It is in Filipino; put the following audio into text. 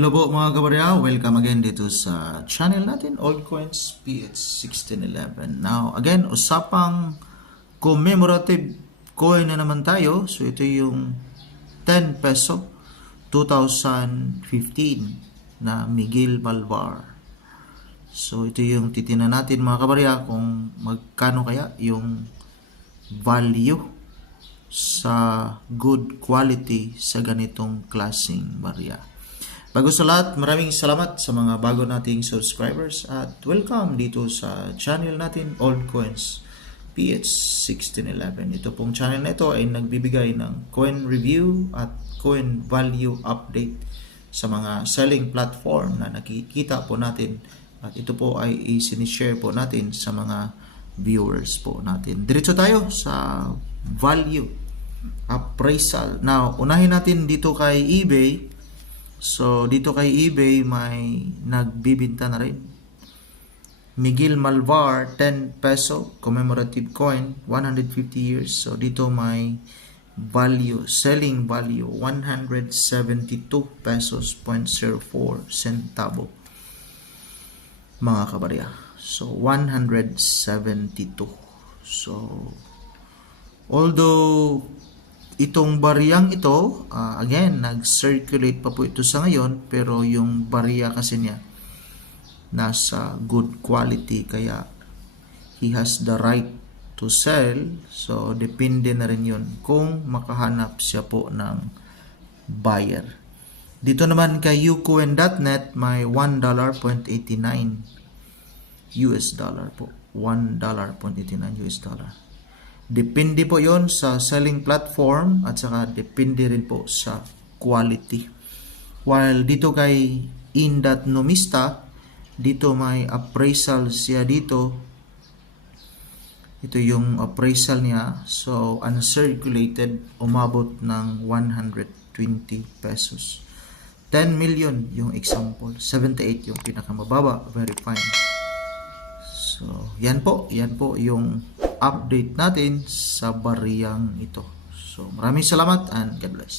Hello po mga kabarya, welcome again dito sa channel natin, Altcoins PH1611. Now again, usapang commemorative coin na naman tayo. So ito yung 10 peso 2015 na Miguel Malvar. So ito yung titingnan natin mga kabarya kung magkano kaya yung value sa good quality sa ganitong klaseng barya. Bago sa lahat, maraming salamat sa mga bago nating subscribers at welcome dito sa channel natin, Altcoins PH1611. Ito pong channel na ito ay nagbibigay ng coin review at coin value update sa mga selling platform na nakikita po natin at ito po ay i-sinishare po natin sa mga viewers po natin. Diretso tayo sa value appraisal. Now, unahin natin dito kay eBay. So, dito kay eBay may nagbibinta na rin. Miguel Malvar, 10 peso, commemorative coin, 150 years. So, dito may value, selling value, 172 pesos, 0.04 centavo. Mga kabarya. So, 172. So, although itong bariyang ito, again, nag-circulate pa po ito sa ngayon, pero yung bariya kasi niya nasa good quality, kaya he has the right to sell. So, depende na rin yun kung makahanap siya po ng buyer. Dito naman kay ucoin.net may $1.89 US dollar po. $1.89 US dollar. Depende po yon sa selling platform at saka depende rin po sa quality. While dito kay in.numista, dito may appraisal siya dito. Ito yung appraisal niya. So, uncirculated, umabot ng 120 pesos. 10 million yung example. 78 yung pinakamababa. Very fine. So, yan po yung update natin sa bariyang ito. So, maraming salamat and God bless.